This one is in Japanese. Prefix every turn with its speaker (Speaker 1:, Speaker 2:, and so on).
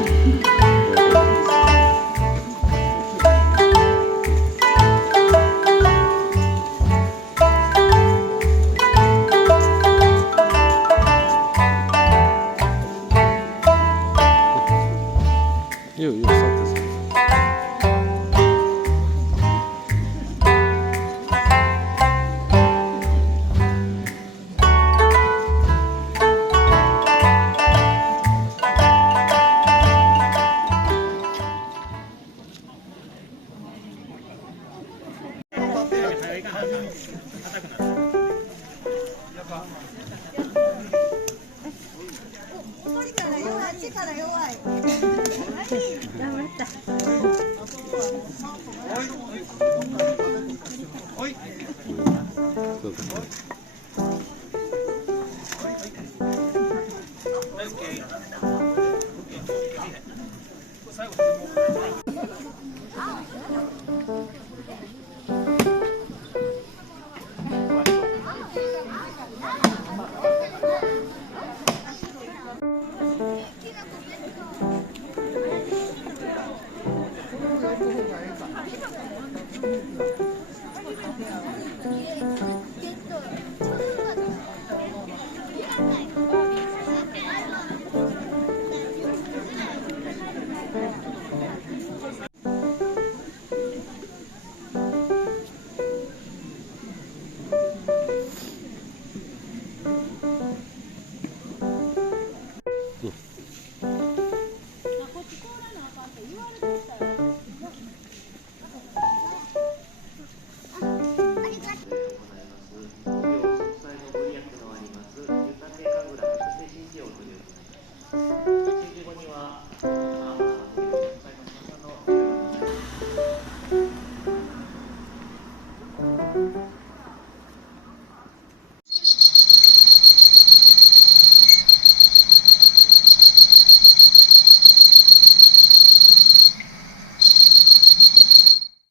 Speaker 1: Thank you.
Speaker 2: から弱い。Thank you.
Speaker 3: Thank no. you.